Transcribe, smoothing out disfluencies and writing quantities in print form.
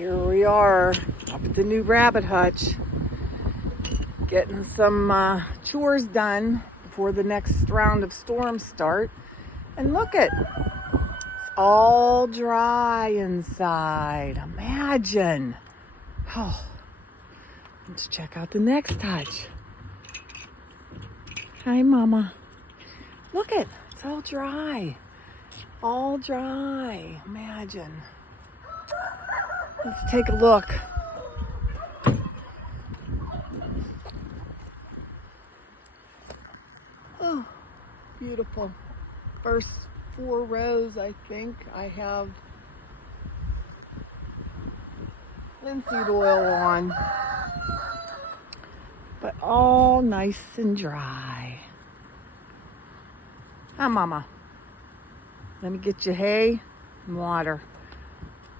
Here we are up at the new rabbit hutch, getting some chores done before the next round of storms start. And look it's all dry inside. Imagine. Oh, let's check out the next hutch. Hi, Mama. Look it's all dry. All dry. Imagine. Let's take a look. Oh, beautiful. First 4 rows, I think, I have linseed oil on. But all nice and dry. Hi, Mama. Let me get you hay and water.